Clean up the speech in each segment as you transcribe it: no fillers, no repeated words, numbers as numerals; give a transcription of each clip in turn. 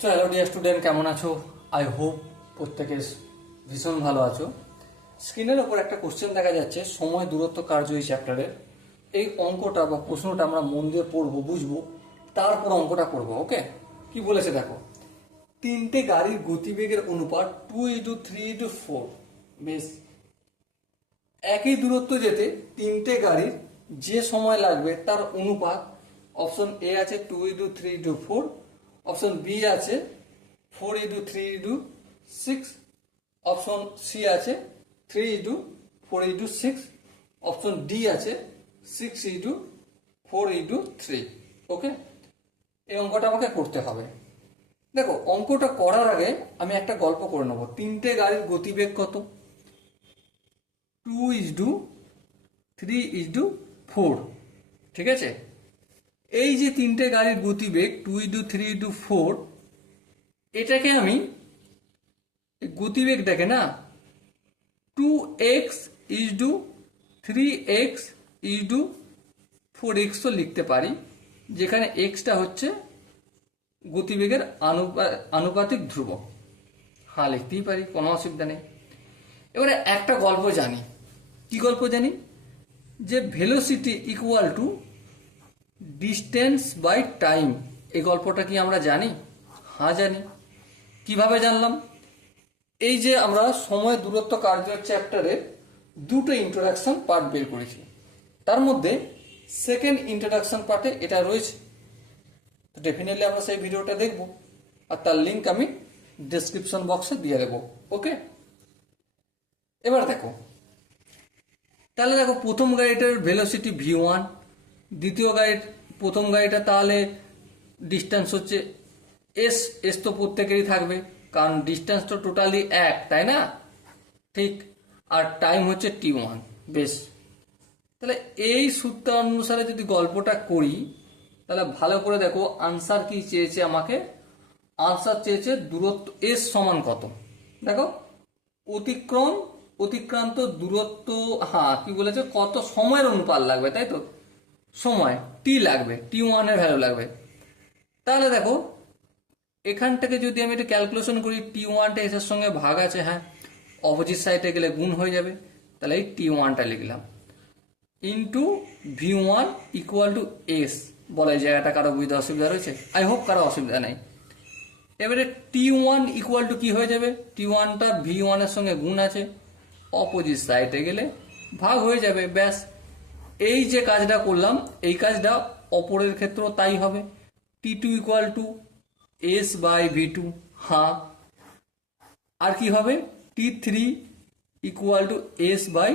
So hello dear student, কেমন আছো? I hope প্রত্যেকে ভীষণ ভালো আছো। স্ক্রিনের ওপর একটা কোশ্চেন দেখা যাচ্ছে, সময় দূরত্ব কার্য এই চ্যাপ্টারের। এই অঙ্কটা বা প্রশ্নটা আমরা মন দিয়ে পড়বো, বুঝবো, তারপর অঙ্কটা করবো। ওকে, কি বলেছে দেখো, তিনটে গাড়ির গতিবেগের অনুপাত 2:3:4। বেশ, একই দূরত্ব যেতে তিনটে গাড়ির যে সময় লাগবে তার অনুপাত। অপশন এ আছে 2:3:4, অপশন বি আছে 4:3:6, অপশন সি আছে 3:4:6, অপশন ডি আছে 6:4:3। ওকে, এই অঙ্কটা আমাকে করতে হবে। দেখো, অঙ্কটা করার আগে আমি একটা গল্প করে নেবো। তিনটে গাড়ির গতিবেগ কত? 2:3:4। ঠিক আছে, এই যে তিনটে গাড়ির গতিবেগ 2:3:4, এটাকে আমি গতিবেগটাকে না 2x:3x:4x লিখতে পারি, যেখানে এক্সটা হচ্ছে গতিবেগের আনুপাতিক ধ্রুবক। হ্যাঁ, লিখতেই পারি, কোনো অসুবিধা নেই। এবারে একটা গল্প জানি। কি গল্প জানি? যে velocity equal to distance by time. এই গল্পটা কি আমরা জানি? হ্যাঁ, জানি। কিভাবে জানলাম? এই যে আমরা সময় দূরত্ব কার্য চ্যাপ্টারে দুটো ইন্ট্রোডাকশন পার্ট বের করেছি, তার মধ্যে সেকেন্ড ইন্ট্রোডাকশন পার্টে এটা রয়েছে। তো ডেফিনেটলি আমরা সেই ভিডিওটা দেখব, আর তার লিঙ্ক আমি ডেসক্রিপশন বক্সে দিয়ে দেবো। ওকে, এবার দেখো, তাহলে দেখো, প্রথম গাড়িটার ভেলোসিটি v1, দ্বিতীয় গাড়ির প্রথম গাড়িটা তাহলে ডিস্টেন্স হচ্ছে এস। এস তো প্রত্যেকেরই থাকবে, কারণ ডিস্টেন্স তো টোটালি এক, তাই না? ঠিক। আর টাইম হচ্ছে t1। বেশ, তাহলে এই সূত্র অনুসারে যদি গল্পটা করি, তাহলে ভালো করে দেখো আনসার কি চেয়েছে আমাকে। আনসার চেয়েছে দূরত্ব এস সমান কত। দেখো, অতিক্রান্ত দূরত্ব। হ্যাঁ, কি বলেছে, কত সময়ের অনুপাত লাগবে, তাই তো? সময় টি লাগবে, t1 এর ভ্যালু লাগবে। তাহলে দেখো, এখান থেকে যদি আমি এটা ক্যালকুলেশন করি, t1টা এস এর সঙ্গে ভাগ আছে, হ্যাঁ, অপোজিট সাইডে গেলে গুণ হয়ে যাবে। তাহলে এই t1টা লিখলাম into v1 equal to S. বলে এই জায়গাটা কারো বুঝতে অসুবিধা রয়েছে? আই হোপ কারো অসুবিধা নেই। এবারে t1 ইকুয়াল টু কি হয়ে যাবে? t1টা v1 এর সঙ্গে গুণ আছে, অপোজিট সাইডে গেলে ভাগ হয়ে যাবে। ব্যাস, এই যে কাজটা করলাম, এই কাজটা অপরের ক্ষেত্রেও তাই হবে। t2 equal to S by v2। হ্যাঁ, আর কি হবে? t3 equal to S by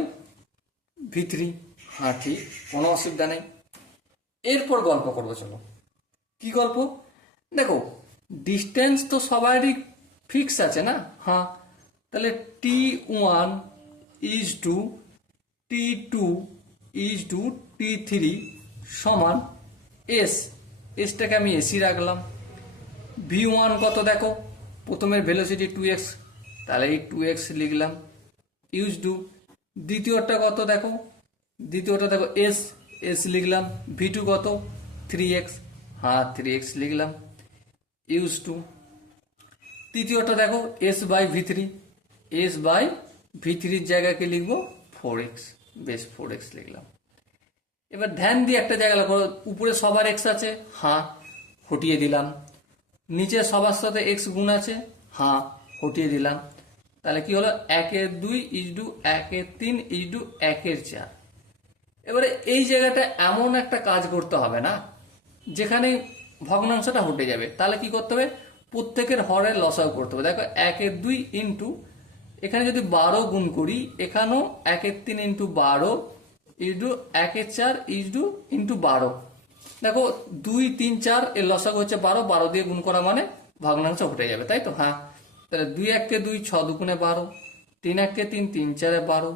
v3। হ্যাঁ, ঠিক, কোনো অসুবিধা নেই। এরপর গল্প করবো, চলো। কি গল্প? দেখো, ডিস্টেন্স তো সবারই ফিক্স আছে না? হ্যাঁ, তাহলে t1 is two t2 is two t3 সমান এস। এসটাকে আমি এসি রাখলাম। v1 কত দেখো, প্রথমের ভেলোসিটি 2x, তাহলে এই 2x লিখলাম ইউজ টু। দ্বিতীয়টা কত দেখো, দ্বিতীয়টা দেখো এস, এস লিখলাম। v2 কত, 3x, হ্যাঁ 3x লিখলাম ইউজ টু। তৃতীয়টা দেখো S by v3, S by v3-র জায়গাকে লিখবো 4x। বেশ, 4x লিখলাম। এবার ধ্যান দিয়ে একটা জায়গা লাগো, উপরে সবার x আছে, হ্যাঁ হটিয়ে দিলাম। নিচে সবার সাথে x গুণ আছে, হ্যাঁ হটিয়ে দিলাম। তাহলে কি হলো, 1/2 ইজ টু 1/3 ইজ টু 1/4। এবারে এই জায়গাটা এমন একটা কাজ করতে হবে না যেখানে ভগ্নাংশটা হটে যাবে। তাহলে কি করতে হবে, প্রত্যেকের হরের লসাগু করতে হবে। দেখো, 1/2 ইন্টু, এখানে যদি 12 গুণ করি, এখানেও 1/3 ইন্টু 12 ইন্টু 1/4 ইন্টু ইন্টু 12। দেখো, 2, 3, 4 এর লসাগু হচ্ছে 12, 12 দিয়ে গুণ করা মানে ভগ্নাংশ হটে যাবে, তাই তো? হ্যাঁ, তাহলে 2 1 2, 6 2 12, 3 1 3, 3 4 12,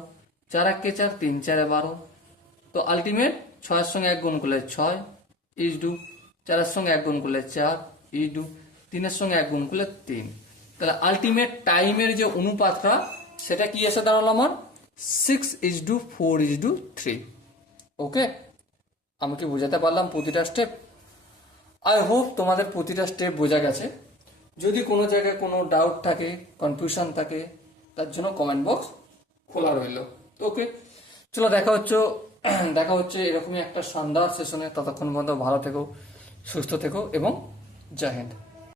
4 1 4, 3 4 12। তো আলটিমেট 6-এর সঙ্গে 1 গুণ করলে 6 ইজ টু, 4-এর সঙ্গে 1 গুণ করলে 4 ইজ টু, 3-এর সঙ্গে 1 গুণ করলে 3। তাহলে আলটিমেট টাইমের যে অনুপাতটা, সেটা কি এসে দাঁড়ালো আমার 6:4:3। ওকে, আমি কি বোঝাতে পারলাম প্রতিটা স্টেপ? আই হোপ তোমাদের প্রতিটা স্টেপ বোঝা গেছে। যদি কোনো জায়গায় কোনো ডাউট থাকে, কনফিউশন থাকে, তার জন্য কমেন্ট বক্স খোলা রইল। তো ওকে, চলো দেখা হচ্ছে এরকমই একটা শানদার সেশনে। ততক্ষণ পর্যন্ত ভালো থেকো, সুস্থ থেকো এবং জয় হিন্দ।